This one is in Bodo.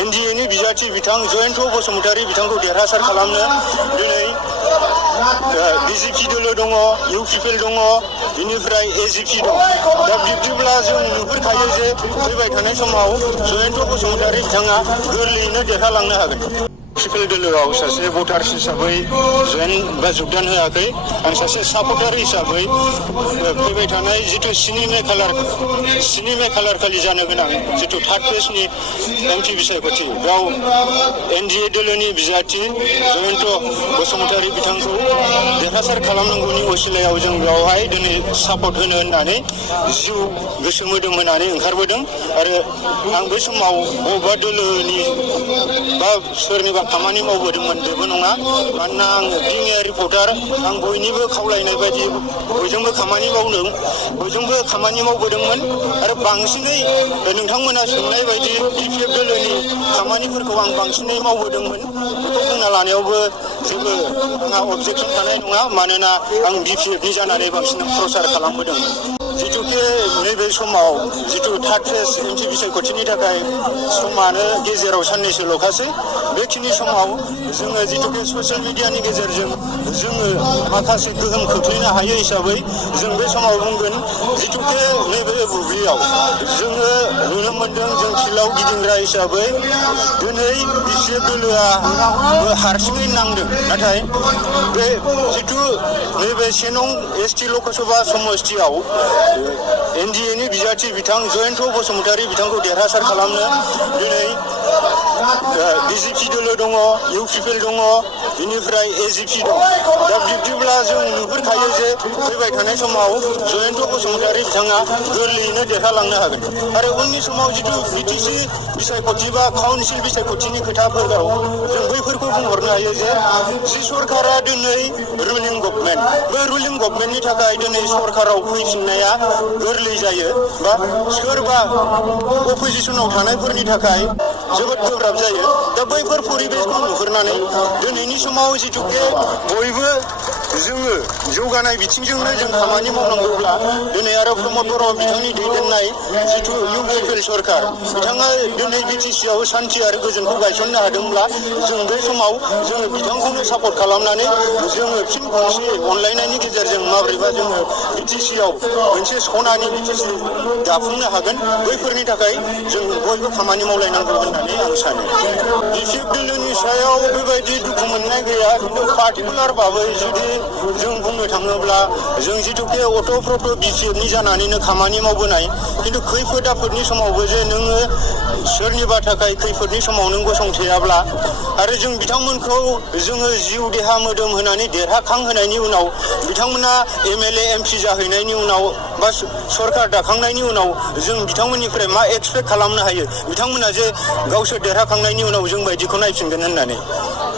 एनडिएनि बिजाथि बिथां जयन्त बसुमतारी बिथांखौ देरहासार खालामनो दिनै बिजेपि दोलो दङ, UPPL दङ, बेनिफ्राय AGP दं। दा बिब्दिब्ला जों नुहुरखायो जे फैबाय थानाय समाव जयन्त बसुमतारी बिथाङा गोरलैयैनो देरहालांनो हागोन। UPPL दोलोआव सासे भटार्स हिसाबै जयेन बा जगदान होआखै। आं सासे सापर्टार हिसाबै फैबाय थानाय जिथु 7 मे खालार खालि जानो गोनां जिथु 3rd फेजनि MP बिसायख'थि बेयाव एनडिए दोलोनि बिजाथि जयन्त बसुमतारी बिथांखौ देरहासार खालामनांगौनि असिलायाव जों बेवहाय दिनै सापर्ट होनो होननानै जिउ गोसो मोदोम होनानै ओंखारबोदों। आरो आं बे समाव बबेबा दोलोनि बा सोरनिबा खामानि मावबोदोंमोन बेबो नङा। मानोना आं बिनिया रिपर्टार, आं बयनिबो खावलायनाय बायदि बयजोंबो खामानि मावबोदोंमोन आरो बांसिनै नोंथांमोना सोंनाय बायदि UPPL दोलोनि खामानिफोरखौ आं बांसिनै मावबोदोंमन। बेखौ बुंना लानायावबो जेबो आंहा अबजेक्सन थानाय नङा, मानोना आं BPFनि जानानै बांसिन प्रचार खालामबोदोंमोन। जिथुके नैबे समाव जिथु 3rd फेज MP बिसायख'थिनि थाखाय समानो गेजेराव साननैसोल'खासै। बेखिनि समाव जोङो जिथुके ससियेल मिडियानि गेजेरजों जोङो माखासे गोहोम खोख्लैनो हायो हिसाबै जों बे समाव बुंगोन जिथुके नैबे बुब्लियाव जोङो नुनो मोनदों जों फिल्डआव गिदिंग्रा हिसाबै दिनै BPF दोलोआ हारसिङै नांदों। नाथाय बे जिथु नैबे 1 नं ST लकसभा समस्तियाव एनडिएनि बिजाथि बिथां जयन्त बसुमतारी बिथांखौ देरहासार खालामनो दिनै बिजेपि दोलो दङ, UPPL दङ, बेनिफ्राय AGP दं। दा बिब्दिब्ला जों नुहुरखायो जे फैबाय थानाय समाव जयन्त बसुमतारी बिथाङा गोरलैयैनो देरहालांनो हागोन। आरो उननि समाव जिथु BTC बिसायख'थि बा काउन्सिल बिसायख'थिनि खोथाफोराव जों बैफोरखौ बुंहरनो हायो जे जि सरकारा दिनै रुलिं गभर्नमेन्ट, बे रुलिं गभर्नमेन्टनि थाखाय दिनै सरकाराव फैफिननाया गोरलै जायो बा सोरबा अपोजिसनाव थानायफोरनि थाखाय जोबोद गोब्राब जायो। दा बैफोर परिबेसखौ नुहुरनानै दिनैनि समाव जिथुके बयबो जोङो जौगानाय बिथिंजोंनो जों खामानि मावनांगौब्ला दिनै आरो प्रमद बर' बिथांनि दैदेननाय जिथु UPPL सरकार बिथाङा दिनै BTC आव सान्थि आरो गोजोनखौ गायसननो हादोंब्ला जों बे समाव जोङो बिथांखौनो सापर्ट खालामनानै जोङो फिन खनसे अनलायनायनि गेजेरजों माबोरैबा जोङो BTC आव मोनसे सनानि BTC दाफुंनो हागोन। बैफोरनि थाखाय जों बयबो खामानि मावलायनांगौ होननानै आं सानो। BPF दोलोनि सायाव बेबायदि दुखु मोननाय गैया, खिन्थु पार्टिकुलार भाबै जुदि जों बुंनो थाङोब्ला जों जिथुके अट'प्रट' BPFनि जानानैनो खामानि मावबोनाय, खिन्थु खैफोद आफोदनि समावबो जे नोङो सोरनिबा थाखाय खैफोदनि समाव नों गसंथेयाब्ला आरो जों बिथांमोनखौ जोङो जिउ देहा मोदोम होनानै देरहाखांहोनायनि उनाव बिथांमोना MLA MP जाहैनायनि उनाव बा सरकार दाखांनायनि उनाव जों बिथांमोननिफ्राय मा एक्सपेक्ट खालामनो हायो बिथांमोना जे गावसोर देरहाखांनायनि उनाव जों बायदिखौ नायफिनगोन होननानै।